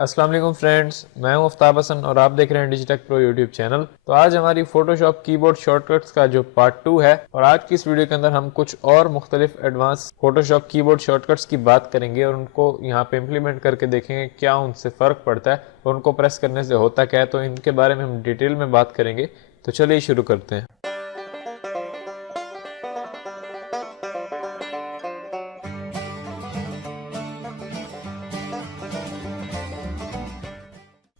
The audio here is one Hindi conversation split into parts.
अस्सलाम वालेकुम फ्रेंड्स, मैं हूं आफ्ताब हसन और आप देख रहे हैं डिजिटेक प्रो यूट्यूब चैनल। तो आज हमारी फोटोशॉप कीबोर्ड शॉर्टकट्स का जो पार्ट 2 है और आज की इस वीडियो के अंदर हम कुछ और मुख्तलिफ एडवांस फोटोशॉप कीबोर्ड शॉर्टकट्स की बात करेंगे और उनको यहाँ पे इम्प्लीमेंट करके देखेंगे क्या उनसे फ़र्क पड़ता है और उनको प्रेस करने से होता क्या है। तो इनके बारे में हम डिटेल में बात करेंगे। तो चलिए शुरू करते हैं।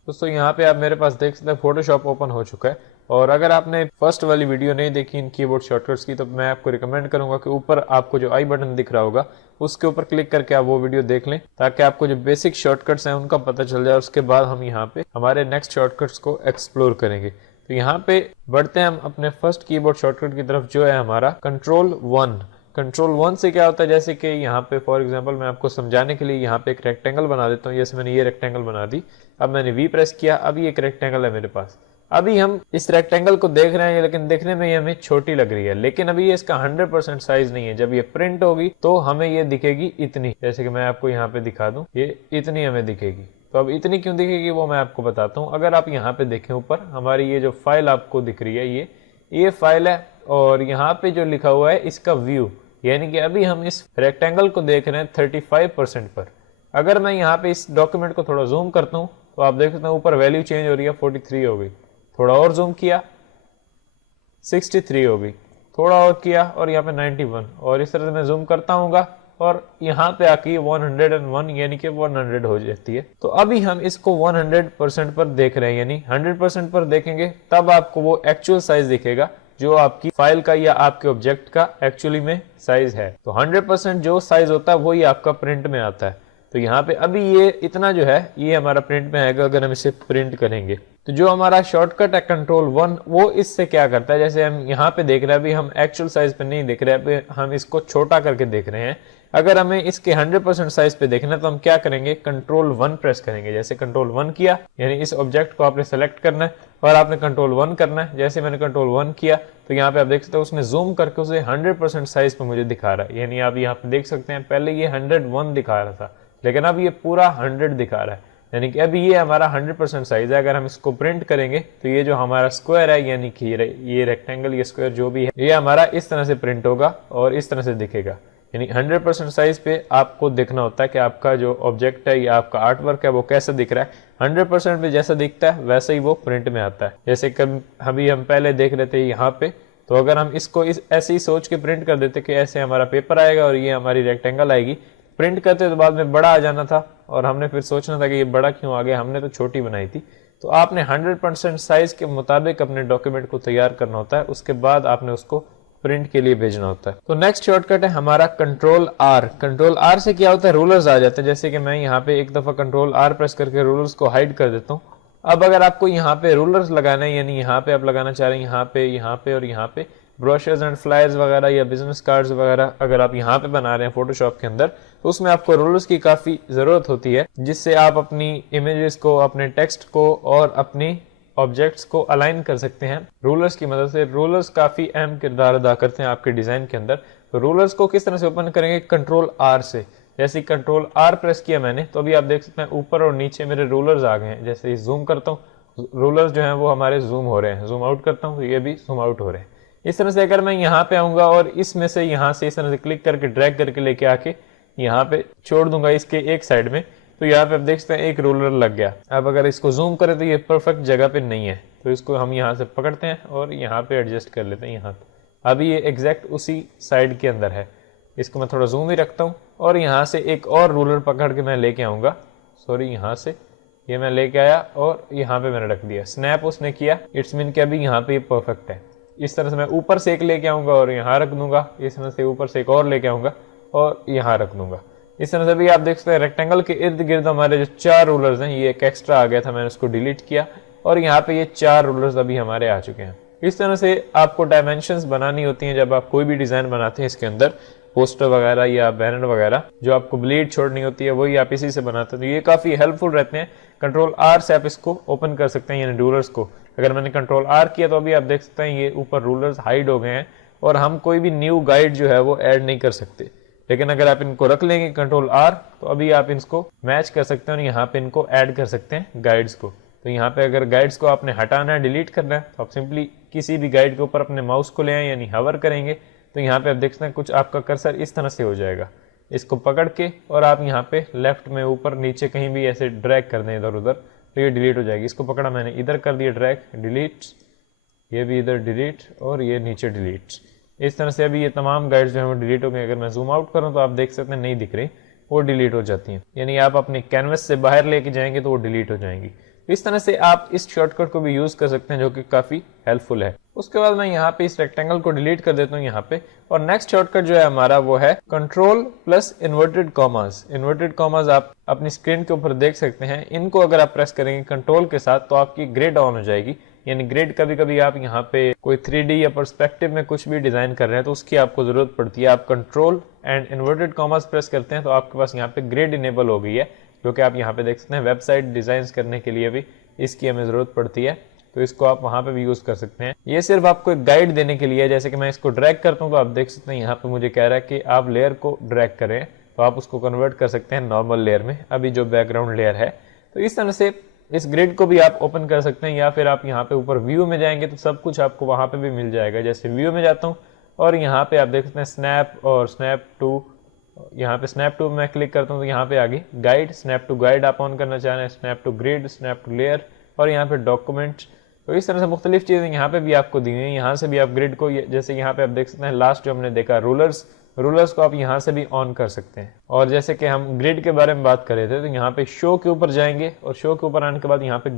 दोस्तों यहाँ पे आप मेरे पास देख सकते हैं फोटोशॉप ओपन हो चुका है। और अगर आपने फर्स्ट वाली वीडियो नहीं देखी इन कीबोर्ड शॉर्टकट्स की तो मैं आपको रिकमेंड करूंगा कि ऊपर आपको जो आई बटन दिख रहा होगा उसके ऊपर क्लिक करके आप वो वीडियो देख लें ताकि आपको जो बेसिक शॉर्टकट्स हैं उनका पता चल जाए। उसके बाद हम यहाँ पे हमारे नेक्स्ट शॉर्टकट्स को एक्सप्लोर करेंगे। तो यहाँ पे बढ़ते हैं हम अपने फर्स्ट कीबोर्ड शॉर्टकट की तरफ जो है हमारा कंट्रोल 1। कंट्रोल 1 से क्या होता है, जैसे कि यहाँ पे फॉर एग्जांपल मैं आपको समझाने के लिए यहाँ पे एक रेक्टेंगल बना देता हूँ। जैसे मैंने ये रेक्टेंगल बना दी, अब मैंने वी प्रेस किया, अभी एक रेक्टेंगल है मेरे पास। अभी हम इस रेक्टेंगल को देख रहे हैं लेकिन देखने में ये हमें छोटी लग रही है, लेकिन अभी ये इसका 100% साइज नहीं है। जब ये प्रिंट होगी तो हमें ये दिखेगी इतनी, जैसे कि मैं आपको यहाँ पे दिखा दूं, ये इतनी हमें दिखेगी। तो अब इतनी क्यों दिखेगी वो मैं आपको बताता हूँ। अगर आप यहाँ पे देखें ऊपर हमारी ये जो फाइल आपको दिख रही है ये फाइल है और यहाँ पे जो लिखा हुआ है इसका व्यू, यानी कि अभी हम इस रेक्टेंगल को देख रहे हैं 35% पर। अगर मैं यहाँ पे इस डॉक्यूमेंट को थोड़ा जूम करता हूँ तो आप देख सकते हैं ऊपर वैल्यू चेंज हो रही है, 43 हो गई। थोड़ा और जूम किया 63 हो गई, थोड़ा और किया और यहाँ पे 91, और इस तरह से मैं जूम करता हूँ और यहाँ पे आके 101 यानी कि 100 हो जाती है। तो अभी हम इसको 100% पर देख रहे हैं, यानी 100% पर देखेंगे तब आपको वो एक्चुअल साइज दिखेगा जो आपकी फाइल का या आपके ऑब्जेक्ट का एक्चुअली में साइज है। तो 100% जो साइज होता है वही आपका प्रिंट में आता है। तो यहाँ पे अभी ये इतना जो है ये हमारा प्रिंट में आएगा अगर हम इसे प्रिंट करेंगे। तो जो हमारा शॉर्टकट है कंट्रोल 1 वो इससे क्या करता है, जैसे हम यहाँ पे देख रहे हैं अभी हम एक्चुअल साइज पे नहीं देख रहे हैं, अभी हम इसको छोटा करके देख रहे हैं। अगर हमें इसके 100% साइज पे देखना है तो हम क्या करेंगे, कंट्रोल 1 प्रेस करेंगे। जैसे कंट्रोल 1 किया यानी इस ऑब्जेक्ट को आपने सेलेक्ट करना है और आपने कंट्रोल 1 करना है। जैसे मैंने कंट्रोल 1 किया तो यहाँ पे आप देख सकते हो उसने जूम करके उसे 100% साइज पे मुझे दिखा रहा है। यानी आप यहाँ पे देख सकते हैं पहले ये 101 दिखा रहा था लेकिन अब ये पूरा 100 दिखा रहा है, यानी कि अभी ये हमारा 100% साइज है। अगर हम इसको प्रिंट करेंगे तो ये जो हमारा स्क्वायर है यानी कि ये रेक्टेंगल ये स्क्वायर जो भी है ये हमारा इस तरह से प्रिंट होगा और इस तरह से दिखेगा। यानी 100% साइज पे आपको देखना होता है कि आपका जो ऑब्जेक्ट है या आपका आर्ट वर्क है वो कैसा दिख रहा है। 100% पे जैसा दिखता है वैसे ही वो प्रिंट में आता है। जैसे अभी हम पहले देख रहे थे यहाँ पे, तो अगर हम इसको ऐसे ही सोच के प्रिंट कर देते कि ऐसे हमारा पेपर आएगा और ये हमारी रेक्टेंगल आएगी, प्रिंट करते तो बाद में बड़ा आ जाना था और हमने फिर सोचना था कि ये बड़ा क्यों आ गया, हमने तो छोटी बनाई थी। तो आपने 100% साइज के मुताबिक अपने डॉक्यूमेंट को तैयार करना होता है, उसके बाद आपने उसको प्रिंट के लिए भेजना होता है। तो नेक्स्ट शॉर्टकट है हमारा कंट्रोल आर। कंट्रोल आर से क्या होता है, रूलर्स आ जाते हैं। जैसे कि मैं यहाँ पे एक दफा कंट्रोल आर प्रेस करके रूलर्स को हाइड कर देता हूँ। अब अगर आपको यहाँ पे रूलर्स लगाना है, यानी यहाँ पे आप लगाना चाह रहे हैं यहाँ पे और यहाँ पे ब्रोशर्स एंड फ्लायर्स वगैरह या बिजनेस कार्ड्स वगैरह अगर आप यहाँ पे बना रहे हैं फोटोशॉप के अंदर, तो उसमें आपको रूलर्स की काफी जरूरत होती है जिससे आप अपनी इमेजेस को, अपने टेक्स्ट को और अपनी ऑब्जेक्ट्स को अलाइन कर सकते हैं रूलर्स की मदद से। रूलर्स काफी अहम किरदार अदा करते हैं आपके डिजाइन के अंदर। तो रूलर्स को किस तरह से ओपन करेंगे, कंट्रोल आर से। जैसे कंट्रोल आर प्रेस किया मैंने तो अभी आप देख सकते हैं ऊपर और नीचे मेरे रूलर्स आ गए हैं। जैसे जूम करता हूँ रूलर्स जो है वो हमारे जूम हो रहे हैं, जूम आउट करता हूँ तो ये भी जूम आउट हो रहे हैं। इस तरह से अगर मैं यहाँ पे आऊंगा और इसमें से यहाँ से इस तरह से क्लिक करके ड्रैग करके लेके आके यहाँ पे छोड़ दूंगा इसके एक साइड में, तो यहाँ पे आप देख सकते हैं एक रूलर लग गया। अब अगर इसको जूम करें तो ये परफेक्ट जगह पे नहीं है, तो इसको हम यहाँ से पकड़ते हैं और यहाँ पे एडजस्ट कर लेते हैं यहाँ पे। अभी ये एग्जैक्ट उसी साइड के अंदर है। इसको मैं थोड़ा जूम ही रखता हूँ और यहाँ से एक और रूलर पकड़ के मैं लेके आऊंगा। सॉरी, यहाँ से ये मैं लेके आया और यहाँ पे मैंने रख दिया। स्नैप उसने किया, इट्स मीन कि अभी यहाँ पे ये परफेक्ट है। इस तरह से मैं ऊपर से एक लेके आऊंगा और यहाँ रख दूंगा, इस तरह से ऊपर से एक और लेके आऊंगा और यहाँ रख दूंगा। इस तरह से भी आप देख सकते हैं रेक्टेंगल के इर्द गिर्द हमारे जो 4 रूलर्स हैं, ये एक एक्स्ट्रा आ गया था, मैंने उसको डिलीट किया और यहाँ पे ये 4 रूलर्स अभी हमारे आ चुके हैं। इस तरह से आपको डायमेंशंस बनानी होती हैं जब आप कोई भी डिजाइन बनाते हैं। इसके अंदर पोस्टर वगैरह या बैनर वगैरह जो आपको ब्लीड छोड़नी होती है वही आप इसी से बनाते हैं। तो ये काफी हेल्पफुल रहते हैं। कंट्रोल आर से आप इसको ओपन कर सकते हैं, यानी रूलर्स को। अगर मैंने कंट्रोल आर किया तो अभी आप देख सकते हैं ये ऊपर रूलर्स हाइड हो गए हैं और हम कोई भी न्यू गाइड जो है वो ऐड नहीं कर सकते। लेकिन अगर आप इनको रख लेंगे कंट्रोल आर तो अभी आप इसको मैच कर सकते हैं और यहाँ पे इनको ऐड कर सकते हैं गाइड्स को। तो यहाँ पे अगर गाइड्स को आपने हटाना है, डिलीट करना है, तो आप सिंपली किसी भी गाइड के ऊपर अपने माउस को ले आए यानी हवर करेंगे तो यहाँ पे आप देख सकते हैं कुछ आपका कर्सर इस तरह से हो जाएगा। इसको पकड़ के और आप यहाँ पे लेफ्ट में ऊपर नीचे कहीं भी ऐसे ड्रैग कर दें इधर उधर तो ये डिलीट हो जाएगी। इसको पकड़ा मैंने, इधर कर दिया ड्रैग, डिलीट, ये भी इधर डिलीट और ये नीचे डिलीट। इस तरह से अभी ये तमाम गाइड्स जो है वो डिलीट हो गए। अगर मैं जूम आउट करूँ तो आप देख सकते हैं नहीं दिख रही, वो डिलीट हो जाती हैं। यानी आप अपने कैनवस से बाहर लेके जाएंगे तो वो डिलीट हो जाएंगी। इस तरह से आप इस शॉर्टकट को भी यूज कर सकते हैं जो कि काफी हेल्पफुल है। उसके बाद मैं यहाँ पे इस रेक्टेंगल को डिलीट कर देता हूँ यहाँ पे, और नेक्स्ट शॉर्टकट जो है हमारा वो है control plus inverted commas. Inverted commas आप अपनी स्क्रीन के ऊपर देख सकते हैं। इनको अगर आप प्रेस करेंगे कंट्रोल के साथ तो आपकी ग्रिड ऑन हो जाएगी। यानी ग्रिड कभी कभी आप यहाँ पे कोई 3D या पर्सपेक्टिव में कुछ भी डिजाइन कर रहे हैं तो उसकी आपको जरूरत पड़ती है। आप control and inverted commas press करते हैं तो आपके पास यहाँ पे ग्रिड इनेबल हो गई है, जो कि आप यहाँ पे देख सकते हैं। वेबसाइट डिजाइन करने के लिए भी इसकी हमें जरूरत पड़ती है, तो इसको आप वहां पे भी यूज कर सकते हैं। ये सिर्फ आपको एक गाइड देने के लिए है। जैसे कि मैं इसको ड्रैग करता हूँ तो आप देख सकते हैं यहाँ पे मुझे कह रहा है कि आप लेयर को ड्रैग करें, तो आप उसको कन्वर्ट कर सकते हैं नॉर्मल लेयर में, अभी जो बैकग्राउंड लेयर है। तो इस तरह से इस ग्रिड को भी आप ओपन कर सकते हैं, या फिर आप यहाँ पे ऊपर व्यू में जाएंगे तो सब कुछ आपको वहां पे भी मिल जाएगा। जैसे व्यू में जाता हूँ और यहाँ पे आप देख सकते हैं स्नैप और स्नैप टू, यहाँ पे स्नैप टू मैं क्लिक करता हूँ तो यहाँ पे आगे गाइड, स्नैप टू गाइड आप ऑन करना चाह रहे हैं, snap to grid, snap to layer और यहाँ पे डॉक्यूमेंट। तो इस तरह से मुख्तलिफ चीजें यहाँ पे भी आपको दी हुई हैं। यहाँ से भी आप ग्रिड को, जैसे यहाँ पे आप देख सकते हैं लास्ट जो हमने देखा रूलर्स को आप यहाँ से भी ऑन कर सकते हैं। और जैसे कि हम ग्रिड के बारे में बात कर रहे थे तो यहाँ पे शो के ऊपर जाएंगे और शो के ऊपर आने के बाद यहाँ पे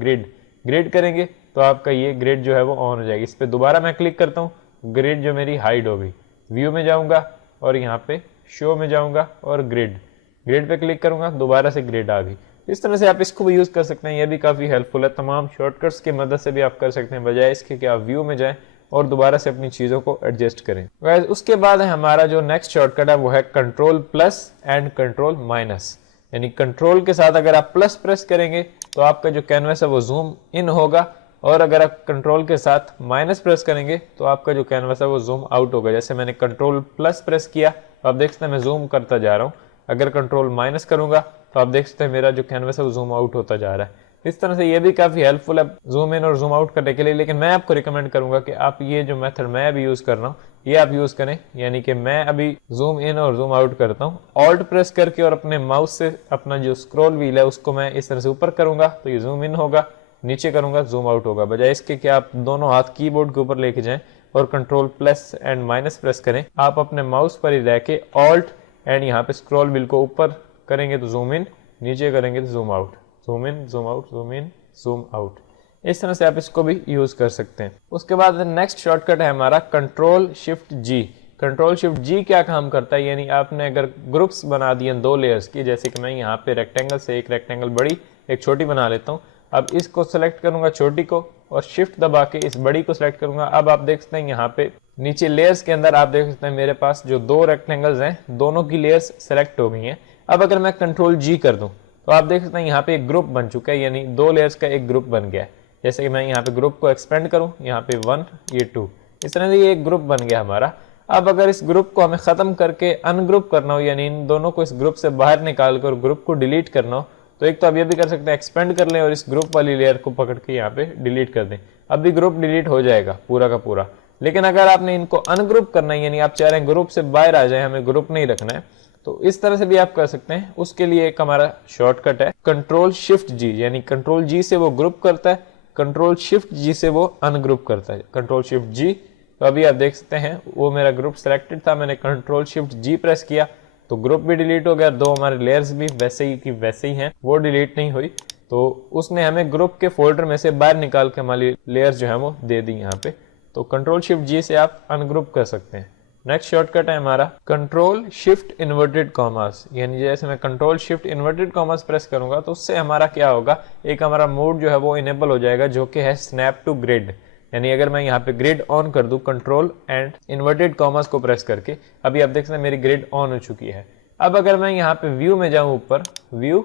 ग्रिड करेंगे तो आपका ये ग्रिड जो है वो ऑन हो जाएगी। इस पर दोबारा मैं क्लिक करता हूँ, ग्रिड जो मेरी हाइड हो गई। व्यू में जाऊंगा और यहाँ पे शो में जाऊंगा और ग्रिड पे क्लिक करूंगा, दोबारा से ग्रिड आ गई। इस तरह से आप इसको भी यूज कर सकते हैं। यह भी काफी हेल्पफुल है। तमाम शॉर्टकट्स की मदद से भी आप कर सकते हैं, बजाय इसके कि आप व्यू में जाएं और दोबारा से अपनी चीजों को एडजस्ट करें। उसके बाद है हमारा जो नेक्स्ट शॉर्टकट है वो है control plus and control minus. यानी कंट्रोल के साथ अगर आप प्लस प्रेस करेंगे तो आपका जो कैनवस है वो जूम इन होगा, और अगर आप कंट्रोल के साथ माइनस प्रेस करेंगे तो आपका जो कैनवस है वो जूम आउट होगा। जैसे मैंने कंट्रोल प्लस प्रेस किया तो आप देख सकते हैं मैं जूम करता जा रहा हूँ। अगर कंट्रोल माइनस करूंगा तो आप देख सकते हैं मेरा जो कैनवस है वो जूम आउट होता जा रहा है। इस तरह से ये भी काफी हेल्पफुल है जूम इन और जूम आउट करने के लिए। लेकिन मैं आपको रिकमेंड करूंगा कि आप ये जो मेथड मैं अभी यूज कर रहा हूँ ये आप यूज करें। यानी कि मैं अभी जूम इन और जूम आउट करता हूँ ऑल्ट प्रेस करके, और अपने माउस से अपना जो स्क्रॉल व्हील है उसको मैं इस तरह से ऊपर करूंगा तो ये जूम इन होगा, नीचे करूंगा जूम आउट होगा। बजाय इसके कि आप दोनों हाथ कीबोर्ड के ऊपर लेके जाएं और control plus and minus press करें, आप अपने माउस पर ही रह के ऑल्ट एंड यहाँ पे स्क्रॉल व्हील को ऊपर करेंगे तो जूम इन, नीचे करेंगे तो zoom out, zoom in zoom out, zoom in zoom out. इस तरह से आप इसको भी यूज कर सकते हैं। उसके बाद नेक्स्ट शॉर्टकट है हमारा कंट्रोल शिफ्ट जी। कंट्रोल शिफ्ट जी क्या काम करता है, यानी आपने अगर ग्रुप्स बना दिए दो लेयर्स की, जैसे कि मैं यहाँ पे रेक्टेंगल से एक रेक्टेंगल बड़ी एक छोटी बना लेता हूँ। अब इसको सेलेक्ट करूंगा छोटी को और शिफ्ट दबा के इस बड़ी को सिलेक्ट करूंगा। अब आप देख सकते हैं यहाँ पे नीचे लेयर्स के अंदर आप देख सकते हैं मेरे पास जो दो रेक्टेंगल्स हैं दोनों की लेयर्स सेलेक्ट हो गई हैं। अब अगर मैं कंट्रोल जी कर दूं तो आप देख सकते हैं यहाँ पे एक ग्रुप बन चुका है, यानी दो लेयर्स का एक ग्रुप बन गया है। जैसे कि मैं यहाँ पे ग्रुप को एक्सपेंड करूं, यहाँ पे 1 ये 2, इस तरह से ये एक ग्रुप बन गया हमारा। अब अगर इस ग्रुप को हमें खत्म करके अनग्रुप करना हो, यानी इन दोनों को इस ग्रुप से बाहर निकाल कर ग्रुप को डिलीट करना हो, तो एक तो आप ये भी कर सकते हैं एक्सपेंड कर लें और इस ग्रुप वाली लेयर को पकड़ के यहाँ पे डिलीट कर दें। अब भी ग्रुप डिलीट हो जाएगा पूरा का पूरा। लेकिन अगर आपने इनको अनग्रुप करना है, यानी आप चाह रहे हैं ग्रुप से बाहर आ जाए, हमें ग्रुप नहीं रखना है, तो इस तरह से भी आप कर सकते हैं। उसके लिए एक हमारा शॉर्टकट है कंट्रोल शिफ्ट जी, यानी कंट्रोल जी से वो ग्रुप करता है, कंट्रोल शिफ्ट जी से वो अनग्रुप करता है। कंट्रोल शिफ्ट जी, तो अभी आप देख सकते हैं वो मेरा ग्रुप सेलेक्टेड था, मैंने कंट्रोल शिफ्ट जी प्रेस किया तो ग्रुप भी डिलीट हो गया, दो हमारे लेयर्स भी वैसे ही की वैसे ही हैं, वो डिलीट नहीं हुई। तो उसने हमें ग्रुप के फोल्डर में से बाहर निकाल के हमारी लेयर्स जो है वो दे दी यहाँ पे। तो कंट्रोल शिफ्ट जी से आप अनग्रुप कर सकते हैं। नेक्स्ट शॉर्टकट है हमारा कंट्रोल शिफ्ट इन्वर्टेड कॉमास, यानी जैसे मैं control shift inverted commas press करूंगा तो उससे हमारा क्या होगा, एक हमारा मोड जो है वो इनेबल हो जाएगा जो कि है स्नैप टू ग्रिड। यानी अगर मैं यहाँ पे ग्रिड ऑन कर दूं कंट्रोल एंड इन्वर्टेड कॉमास को प्रेस करके, अभी आप देख सकते हैं मेरी ग्रिड ऑन हो चुकी है। अब अगर मैं यहाँ पे व्यू में जाऊं, ऊपर व्यू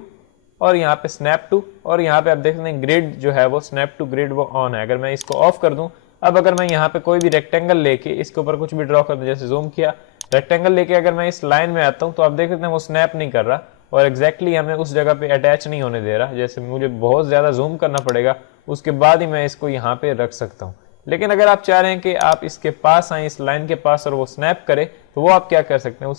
और यहाँ पे स्नैप टू, और यहाँ पे आप देख सकते हैं ग्रिड जो है वो स्नैप टू ग्रिड वो ऑन है। अगर मैं इसको ऑफ कर दूं, अब अगर मैं यहाँ पे कोई भी रेक्टेंगल लेके इसके ऊपर कुछ भी ड्रॉ कर दूं, जैसे जूम किया, रेक्टेंगल लेके अगर मैं इस लाइन में आता हूँ तो आप देख सकते हैं वो स्नैप नहीं कर रहा और एग्जैक्टली हमें उस जगह पे अटैच नहीं होने दे रहा। जैसे मुझे बहुत ज़्यादा जूम करना पड़ेगा, उसके बाद ही मैं इसको यहाँ पे रख सकता हूँ। लेकिन अगर आप चाह रहे हैं कि आप इसके पास आए, इस लाइन के पास, और वो स्नैप करे, तो वो आप क्या कर सकते हैं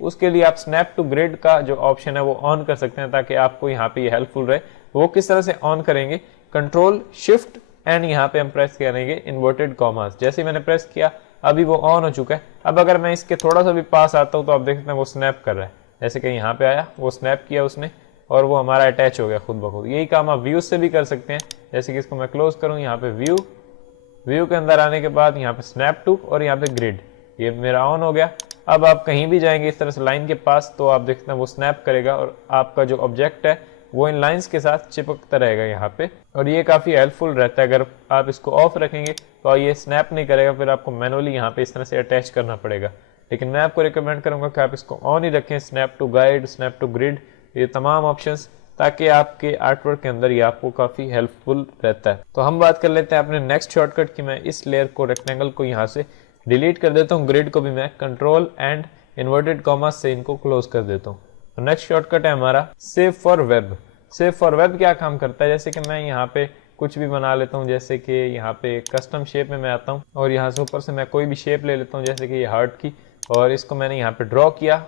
उसके लिए आप स्नैप टू ग्रिड का जो ऑप्शन है वो ऑन कर सकते हैं, ताकि आपको यहाँ पे ये हेल्पफुल रहे। वो किस तरह से ऑन करेंगे, कंट्रोल शिफ्ट एंड यहाँ पे हम प्रेस करेंगे इन्वर्टेड कॉमास। जैसे मैंने प्रेस किया अभी वो ऑन हो चुका है। अब अगर मैं इसके थोड़ा सा भी पास आता हूँ तो आप देख सकते हैं वो स्नैप कर रहा है। जैसे कि यहाँ पे आया, वो स्नैप किया उसने और वो हमारा अटैच हो गया खुद ब खुद। यही काम आप व्यू से भी कर सकते हैं। जैसे कि इसको मैं क्लोज करूँ, यहाँ पे व्यू के अंदर आने के बाद यहाँ पे स्नैप टू और यहाँ पे ग्रिड, ये मेरा ऑन हो गया। अब आप कहीं भी जाएंगे इस तरह से लाइन के पास तो आप देखते हैं वो स्नैप करेगा और आपका जो ऑब्जेक्ट है वो इन लाइंस के साथ चिपकता रहेगा यहाँ पे। और ये काफ़ी हेल्पफुल रहता है। अगर आप इसको ऑफ रखेंगे तो ये स्नैप नहीं करेगा, फिर आपको मैनुअली यहाँ पे इस तरह से अटैच करना पड़ेगा। लेकिन मैं आपको रिकमेंड करूँगा कि आप इसको ऑन ही रखें, snap to guide, snap to grid, ये तमाम ऑप्शंस, ताकि आपके आर्टवर्क के अंदर ये आपको काफ़ी हेल्पफुल रहता है। तो हम बात कर लेते हैं अपने नेक्स्ट शॉर्टकट की। मैं इस लेयर को, रेक्टेंगल को यहाँ से डिलीट कर देता हूँ, ग्रिड को भी मैं कंट्रोल एंड इन्वर्टेड कॉमास से इनको क्लोज कर देता हूँ। तो नेक्स्ट शॉर्टकट है हमारा save for web. Save for web क्या काम करता है, जैसे कि मैं यहाँ पे कुछ भी बना लेता हूँ। जैसे कि यहाँ पे कस्टम शेप में मैं आता हूँ और यहाँ से ऊपर से मैं कोई भी शेप ले लेता हूँ, जैसे कि ये हार्ट की, और इसको मैंने यहाँ पे ड्रॉ किया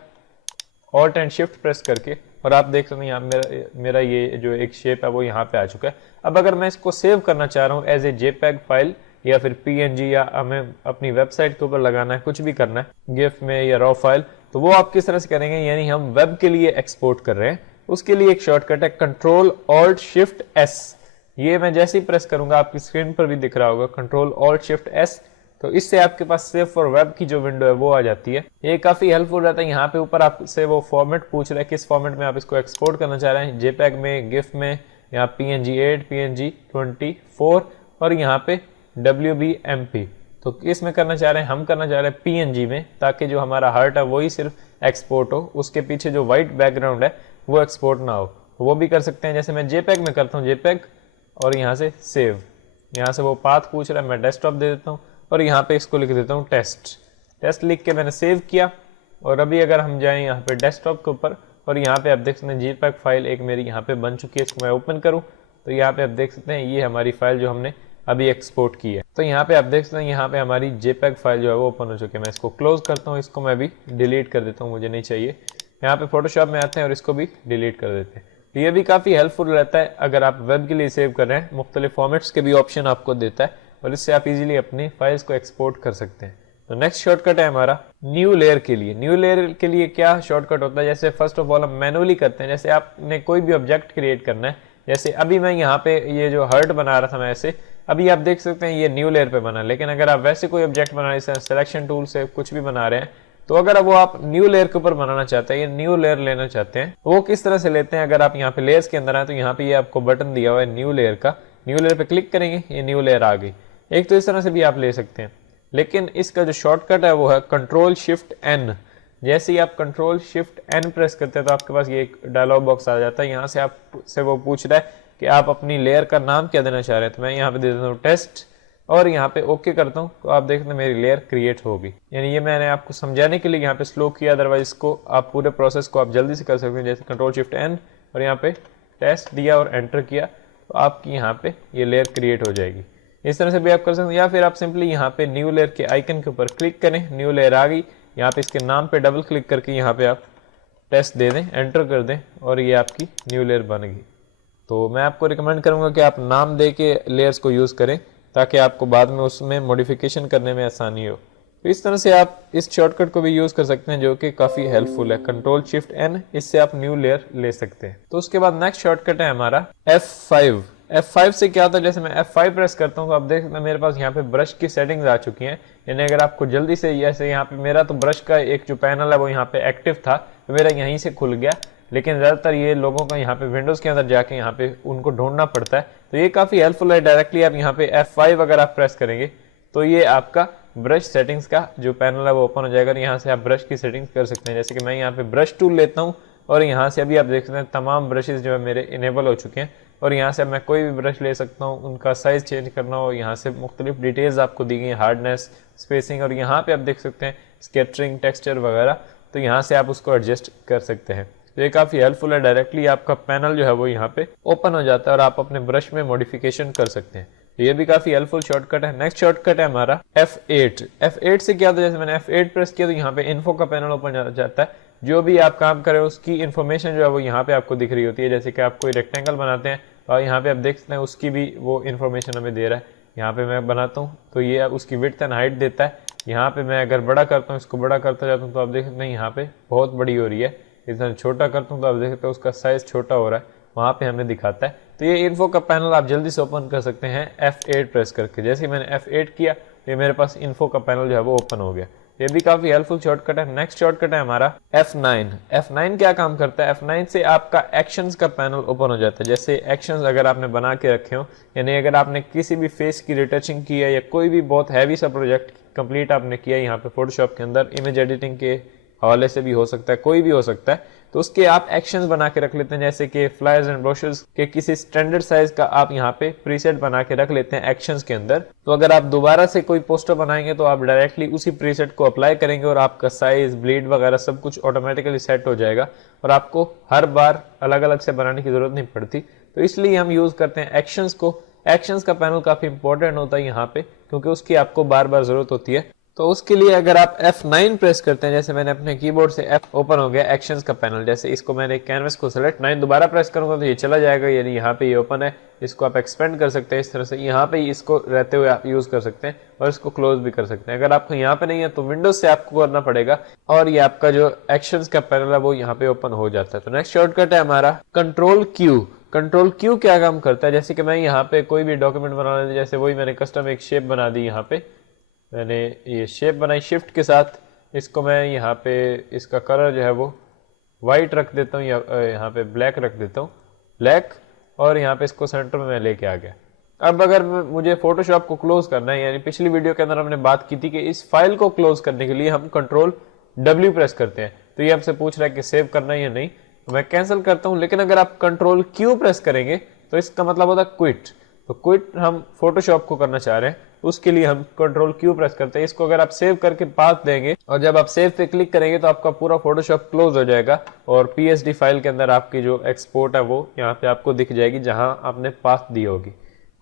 ऑल्ट एंड शिफ्ट प्रेस करके, और आप देख सकते हैं यहाँ मेरा ये जो एक शेप है वो यहाँ पे आ चुका है। अब अगर मैं इसको सेव करना चाह रहा हूँ एज ए जेपैग फाइल या फिर पीएनजी, या हमें अपनी वेबसाइट के ऊपर लगाना है, कुछ भी करना है गिफ में या रॉ फाइल, तो वो आप किस तरह से करेंगे, यानी हम वेब के लिए एक्सपोर्ट कर रहे हैं। उसके लिए एक शॉर्टकट है कंट्रोल ऑल्ट शिफ्ट एस। ये मैं जैसे ही प्रेस करूंगा आपकी स्क्रीन पर भी दिख रहा होगा कंट्रोल ऑल्ट शिफ्ट एस, तो इससे आपके पास सेव फॉर वेब की जो विंडो है वो आ जाती है। ये काफी हेल्पफुल रहता है। यहाँ पे ऊपर आपसे वो फॉर्मेट पूछ रहा है किस फॉर्मेट में आप इसको एक्सपोर्ट करना चाह रहे हैं, जेपैग में, गिफ में, या PNG 8, PNG 24 और यहाँ पे WBMP। तो किस में करना चाह रहे हैं, हम करना चाह रहे हैं PNG में, ताकि जो हमारा हार्ट है वही सिर्फ एक्सपोर्ट हो, उसके पीछे जो व्हाइट बैकग्राउंड है वो एक्सपोर्ट ना हो। वो भी कर सकते हैं, जैसे मैं जेपैग में करता हूँ, जेपैग और यहाँ से सेव, यहाँ से वो पाथ पूछ रहा है, मैं डेस्कटॉप दे देता हूँ और यहाँ पे इसको लिख देता हूँ टेस्ट लिख के मैंने सेव किया। और अभी अगर हम जाएं यहाँ पे डेस्कटॉप के ऊपर और यहाँ पे आप देख सकते हैं जेपैग फाइल एक मेरी यहाँ पे बन चुकी है, इसको मैं ओपन करूँ तो यहाँ पे आप देख सकते हैं ये हमारी फाइल जो हमने अभी एक्सपोर्ट की है। तो यहाँ पे आप देख सकते हैं यहाँ पे हमारी जेपैग फाइल जो है वो ओपन हो चुकी है। मैं इसको क्लोज करता हूँ, इसको मैं भी डिलीट कर देता हूँ, मुझे नहीं चाहिए। यहाँ पे फोटोशॉप में आते हैं और इसको भी डिलीट कर देते हैं। तो ये भी काफ़ी हेल्पफुल रहता है अगर आप वेब के लिए सेव कर रहे हैं। मुख्तलिफ फॉर्मेट्स के भी ऑप्शन आपको देता है और इससे आप इजीली अपनी फाइल्स को एक्सपोर्ट कर सकते हैं। तो नेक्स्ट शॉर्टकट है हमारा न्यू लेयर के लिए। न्यू लेयर के लिए क्या शॉर्टकट होता है, जैसे फर्स्ट ऑफ ऑल हम मैनुअली करते हैं। जैसे आपने कोई भी ऑब्जेक्ट क्रिएट करना है, जैसे अभी मैं यहाँ पे ये जो हर्ट बना रहा था मैं ऐसे, अभी आप देख सकते हैं ये न्यू लेयर पे बना। लेकिन अगर आप वैसे कोई ऑब्जेक्ट बना रहे हैं, सिलेक्शन टूल से कुछ भी बना रहे हैं, तो अगर वो आप न्यू लेयर के ऊपर बनाना चाहते हैं, ये न्यू लेयर लेना चाहते हैं, वो किस तरह से लेते हैं। अगर आप यहाँ पे लेयर्स के अंदर आए तो यहाँ पे ये आपको बटन दिया हुआ है न्यू लेयर का, न्यू लेयर पे क्लिक करेंगे, ये न्यू लेयर आ गई। एक तो इस तरह से भी आप ले सकते हैं, लेकिन इसका जो शॉर्टकट है वो है कंट्रोल शिफ्ट एन। जैसे ही आप कंट्रोल शिफ्ट एन प्रेस करते हैं तो आपके पास ये एक डायलॉग बॉक्स आ जाता है। यहाँ से आप से वो पूछ रहा है कि आप अपनी लेयर का नाम क्या देना चाह रहे हैं, तो मैं यहाँ पे दे देता हूँ टेस्ट और यहाँ पे ओके करता हूँ। तो आप देखते हैं मेरी लेयर क्रिएट होगी। यानी ये मैंने आपको समझाने के लिए यहाँ पे स्लो किया, अदरवाइज इसको आप पूरे प्रोसेस को आप जल्दी से कर सकते हैं। जैसे कंट्रोल शिफ्ट एन और यहाँ पे टेस्ट दिया और एंटर किया तो आपकी यहाँ पे ये लेयर क्रिएट हो जाएगी। इस तरह से भी आप कर सकते हैं, या फिर आप सिंपली यहाँ पे न्यू लेयर के आइकन के ऊपर क्लिक करें, न्यू लेयर आ गई, यहाँ पे इसके नाम पे डबल क्लिक करके यहाँ पे आप टेस्ट दे दें, एंटर कर दें और ये आपकी न्यू लेयर बन गई। तो मैं आपको रिकमेंड करूँगा कि आप नाम दे के लेयर्स को यूज़ करें ताकि आपको बाद में उसमें मॉडिफिकेशन करने में आसानी हो। तो इस तरह से आप इस शॉर्टकट को भी यूज़ कर सकते हैं जो कि काफ़ी हेल्पफुल है, कंट्रोल शिफ्ट एन, इससे आप न्यू लेयर ले सकते हैं। तो उसके बाद नेक्स्ट शॉर्टकट है हमारा F5। F5 से क्या होता है, जैसे मैं F5 प्रेस करता हूँ तो आप देख सकते हैं मेरे पास यहाँ पे ब्रश की सेटिंग्स आ चुकी हैं। यानी अगर आपको जल्दी से, जैसे यहाँ पे मेरा तो ब्रश का एक जो पैनल है वो यहाँ पे एक्टिव था तो मेरा यहीं से खुल गया, लेकिन ज़्यादातर ये लोगों को यहाँ पे विंडोज़ के अंदर जाके यहाँ पे उनको ढूंढना पड़ता है। तो ये काफ़ी हेल्पफुल है। डायरेक्टली आप यहाँ पे F5 अगर आप प्रेस करेंगे तो ये आपका ब्रश सेटिंग्स का जो पैनल है वो ओपन हो जाएगा। यहाँ से आप ब्रश की सेटिंग्स कर सकते हैं। जैसे कि मैं यहाँ पे ब्रश टूल लेता हूँ और यहाँ से अभी आप देख सकते हैं तमाम ब्रशेज जो है मेरे इनेबल हो चुके हैं और यहाँ से मैं कोई भी ब्रश ले सकता हूँ, उनका साइज़ चेंज करना हो, यहाँ से मुख्तलिफ डिटेल्स आपको दी गई हैं, हार्डनेस, स्पेसिंग, और यहाँ पे आप देख सकते हैं स्केटरिंग, टेक्सचर वगैरह, तो यहाँ से आप उसको एडजस्ट कर सकते हैं। तो ये काफ़ी हेल्पफुल है। डायरेक्टली आपका पैनल जो है वो यहाँ पे ओपन हो जाता है और आप अपने ब्रश में मॉडिफिकेशन कर सकते हैं। तो ये भी काफ़ी हेल्पफुल शॉर्टकट है। नेक्स्ट शॉर्टकट है हमारा F8। F8 से क्या होता है, जैसे मैंने F8 प्रेस किया तो यहाँ पे इन्फो का पैनल ओपन हो जाता है। जो भी आप काम करें उसकी इन्फॉर्मेशन जो है वो यहाँ पे आपको दिख रही होती है। जैसे कि आप कोई रेक्टेंगल बनाते हैं और यहाँ पे आप देख सकते हैं उसकी भी वो इन्फॉर्मेशन हमें दे रहा है। यहाँ पे मैं बनाता हूँ तो ये उसकी विड्थ एंड हाइट देता है। यहाँ पे मैं अगर बड़ा करता हूँ, इसको बड़ा करता जाता हूँ तो आप देख सकते हैं यहाँ पे बहुत बड़ी हो रही है। इतना छोटा करता हूँ तो आप देख सकते हैं उसका साइज छोटा हो रहा है, वहाँ पे हमें दिखाता है। तो ये इन्फो का पैनल आप जल्दी से ओपन कर सकते हैं F8 प्रेस करके। जैसे ही मैंने F8 किया तो ये मेरे पास इन्फो का पैनल जो है वो ओपन हो गया। ये भी काफी हेल्पफुल शॉर्टकट है। नेक्स्ट शॉर्टकट है हमारा F9। F9 क्या काम करता है, F9 से आपका एक्शंस का पैनल ओपन हो जाता है। जैसे एक्शंस अगर आपने बना के रखे हो, यानी अगर आपने किसी भी फेस की रिटचिंग की है या कोई भी बहुत हैवी सा प्रोजेक्ट कंप्लीट आपने किया है यहाँ पे फोटोशॉप के अंदर, इमेज एडिटिंग के हवाले से भी हो सकता है, कोई भी हो सकता है, तो उसके आप एक्शंस बना के रख लेते हैं। जैसे कि फ्लायर्स एंड ब्रोशर्स के किसी स्टैंडर्ड साइज का आप यहाँ पे प्रीसेट बना के रख लेते हैं एक्शंस के अंदर। तो अगर आप दोबारा से कोई पोस्टर बनाएंगे तो आप डायरेक्टली उसी प्रीसेट को अप्लाई करेंगे और आपका साइज, ब्लीड वगैरह सब कुछ ऑटोमेटिकली सेट हो जाएगा और आपको हर बार अलग अलग से बनाने की जरूरत नहीं पड़ती। तो इसलिए हम यूज करते हैं एक्शंस को। एक्शंस का पैनल काफी इंपॉर्टेंट होता है यहाँ पे, क्योंकि उसकी आपको बार बार जरूरत होती है। तो उसके लिए अगर आप F9 प्रेस करते हैं, जैसे मैंने अपने कीबोर्ड से F ओपन हो गया एक्शंस का पैनल, जैसे इसको मैंने कैनवस को सेलेक्ट 9 दोबारा प्रेस करूंगा तो ये चला जाएगा, यानी यहाँ पे ये ओपन है। इसको आप एक्सपेंड कर सकते हैं इस तरह से, यहाँ पे इसको रहते हुए आप यूज कर सकते हैं और इसको क्लोज भी कर सकते हैं। अगर आपको यहाँ पे नहीं है तो विंडोज से आपको करना पड़ेगा और ये आपका जो एक्शंस का पैनल है वो यहाँ पे ओपन हो जाता है। तो नेक्स्ट शॉर्टकट है हमारा कंट्रोल क्यू। कंट्रोल क्यू क्या काम करता है, जैसे कि मैं यहाँ पे कोई भी डॉक्यूमेंट बनाना है, जैसे वही मैंने कस्टम एक शेप बना दी, यहाँ पे मैंने ये शेप बनाई शिफ्ट के साथ, इसको मैं यहाँ पे इसका कलर जो है वो वाइट रख देता हूँ या यहाँ पे ब्लैक रख देता हूँ, ब्लैक, और यहाँ पे इसको सेंटर में मैं लेके आ गया। अब अगर मुझे फोटोशॉप को क्लोज करना है, यानी पिछली वीडियो के अंदर हमने बात की थी कि इस फाइल को क्लोज करने के लिए हम कंट्रोल W प्रेस करते हैं। तो ये आपसे पूछ रहा है कि सेव करना है या नहीं, तो मैं कैंसिल करता हूँ। लेकिन अगर आप कंट्रोल Q प्रेस करेंगे तो इसका मतलब होता है क्विट। तो क्विट हम फोटोशॉप को करना चाह रहे हैं, उसके लिए हम कंट्रोल Q प्रेस करते हैं। इसको अगर आप सेव करके पाथ देंगे और जब आप सेव पे क्लिक करेंगे तो आपका पूरा फोटोशॉप क्लोज हो जाएगा और PSD फाइल के अंदर आपकी जो एक्सपोर्ट है वो यहाँ पे आपको दिख जाएगी जहां आपने पाथ दी होगी।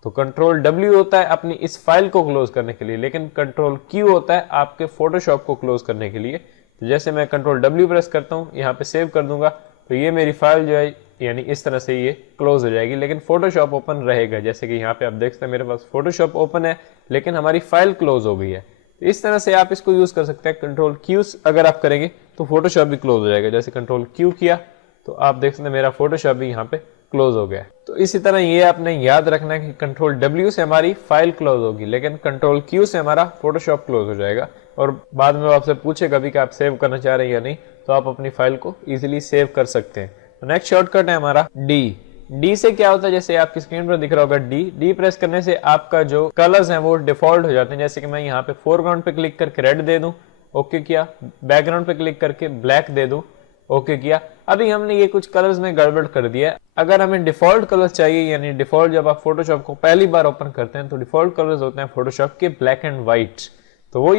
तो कंट्रोल W होता है अपनी इस फाइल को क्लोज करने के लिए, लेकिन कंट्रोल Q होता है आपके फोटोशॉप को क्लोज करने के लिए। तो जैसे मैं कंट्रोल W प्रेस करता हूँ, यहाँ पे सेव कर दूंगा तो ये मेरी फाइल जो है यानी इस तरह से ये क्लोज हो जाएगी, लेकिन फोटोशॉप ओपन रहेगा। जैसे कि यहाँ पे आप देख सकते हैं मेरे पास फोटोशॉप ओपन है लेकिन हमारी फाइल क्लोज हो गई है। तो इस तरह से आप इसको यूज कर सकते हैं। कंट्रोल Q अगर आप करेंगे तो फोटोशॉप भी क्लोज हो जाएगा। जैसे कंट्रोल Q किया तो आप देख सकते हैं मेरा फोटोशॉप भी यहाँ पे क्लोज हो गया। तो इसी तरह ये आपने याद रखना है कि कंट्रोल W से हमारी फाइल क्लोज होगी, लेकिन कंट्रोल Q से हमारा फोटोशॉप क्लोज हो जाएगा। और बाद में आपसे पूछेगा भी कि आप सेव करना चाह रहे हैं या नहीं, तो आप अपनी फाइल को इजीली सेव कर सकते हैं। नेक्स्ट शॉर्टकट है हमारा D से क्या होता है, जैसे आपकी स्क्रीन पर दिख रहा होगा D प्रेस करने से आपका जो कलर्स हैं वो डिफॉल्ट हो जाते हैं। जैसे कि मैं यहाँ पे फोरग्राउंड पे क्लिक करके रेड दे दूं, ओके किया, बैकग्राउंड पे क्लिक करके ब्लैक दे दूं, ओके किया। अभी हमने ये कुछ कलर्स में गड़बड़ कर दिया। अगर हमें डिफॉल्ट कलर्स चाहिए, यानी डिफॉल्ट जब आप फोटोशॉप को पहली बार ओपन करते हैं तो डिफॉल्ट कलर्स होते हैं फोटोशॉप के ब्लैक एंड व्हाइट, तो वो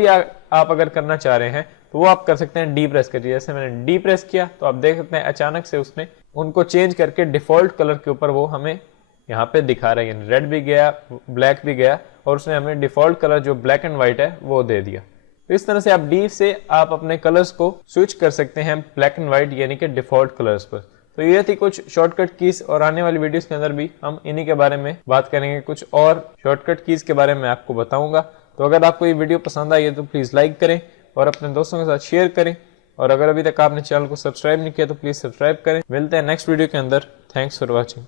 आप अगर करना चाह रहे हैं तो वो आप कर सकते हैं D प्रेस करिए। जैसे मैंने D प्रेस किया तो आप देख सकते हैं अचानक से उसने उनको चेंज करके डिफॉल्ट कलर के ऊपर वो हमें यहाँ पे दिखा रहा है, यानी रेड भी गया, ब्लैक भी गया, और उसने हमें डिफॉल्ट कलर जो ब्लैक एंड व्हाइट है वो दे दिया। तो इस तरह से आप D से आप अपने कलर्स को स्विच कर सकते हैं ब्लैक एंड व्हाइट यानी कि डिफॉल्ट कलर्स पर। तो ये थी कुछ शॉर्टकट कीज, और आने वाली वीडियोस के अंदर भी हम इन्हीं के बारे में बात करेंगे। कुछ और शॉर्टकट कीज के बारे में आपको बताऊंगा। तो अगर आपको ये वीडियो पसंद आई है तो प्लीज लाइक करें और अपने दोस्तों के साथ शेयर करें, और अगर अभी तक आपने चैनल को सब्सक्राइब नहीं किया तो प्लीज सब्सक्राइब करें। मिलते हैं नेक्स्ट वीडियो के अंदर। Thanks for watching.